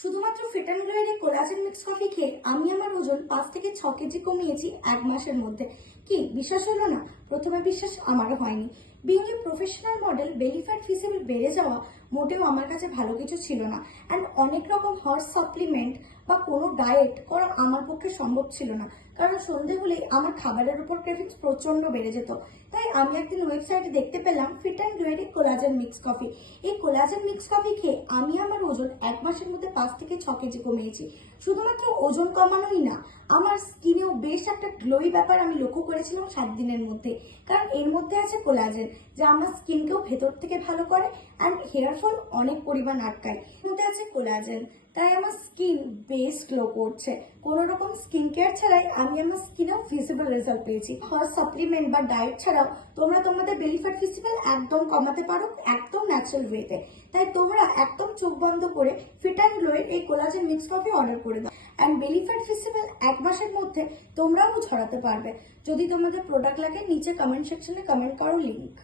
শুধুমাত্র fit and গ্লোয়ের এই collagen mix coffee খেয়ে আমি আমার ওজন 5 থেকে 6 কেজি কমিয়েছি 1 মাসের মধ্যে। কি বিশ্বাস হলো না? প্রথমে বিশ্বাস আমারও হয়নি। Being a professional model, belly fat feasible বেড়ে যাওয়া মোটেও আমার কাছে ভালো কিছু ছিল না। অ্যান্ড অনেক রকম হর্স সাপ্লিমেন্ট বা কোনো ডায়েট করা আমার পক্ষে সম্ভব ছিল না, কারণ সন্ধে হলেই আমার খাবারের উপর ক্রেভিংস প্রচন্ড বেড়ে যেত। তাই আমি একদিন ওয়েবসাইটে দেখতে পেলাম ফিট অ্যান্ড গ্লোয়ের কোলাজেন মিক্স কফি। এই কোলাজেন মিক্স কফি খেয়ে আমি আমার ওজন 1 মাসের মধ্যে 5 থেকে 6 কেজি কমিয়েছি। শুধুমাত্র ওজন কমানোই না, আমার স্কিনেও বেশ একটা গ্লোই ব্যাপার আমি লক্ষ্য করেছিলাম 7 দিনের মধ্যে। কারণ এর মধ্যে আছে কোলাজেন, যা আমার স্কিনকেও ভেতর থেকে ভালো করে অ্যান্ড হেয়ার ফল অনেক পরিমাণ আটকায়। এর মধ্যে আছে কোলাজেন, তাই আমার স্কিন বেশ গ্লো করছে। কোনো রকম স্কিন কেয়ার ছাড়াই আমি আমার স্কিনেও ভিজিবল রেজাল্ট পেয়েছি। হর্স সাপ্লিমেন্ট বা ডায়েট ছাড়াও তোমরা তোমাদের বেলি ফ্যাট ফিজিবল একদম কমাতে পারো, একদম ন্যাচারাল ওয়েতে। তাই তোমরা একদম চোখ বন্ধ করে ফিট অ্যান্ড গ্লোয়ের এই কোলাজেন মিক্স কফি অর্ডার করে দাও। অ্যান্ড বেলি ফ্যাট ফিজিবল 1 মাসের মধ্যে তোমরাও ছড়াতে পারবে। যদি তোমাদের প্রোডাক্ট লাগে নিচে কমেন্ট সেকশনে কমেন্ট করো লিঙ্ক।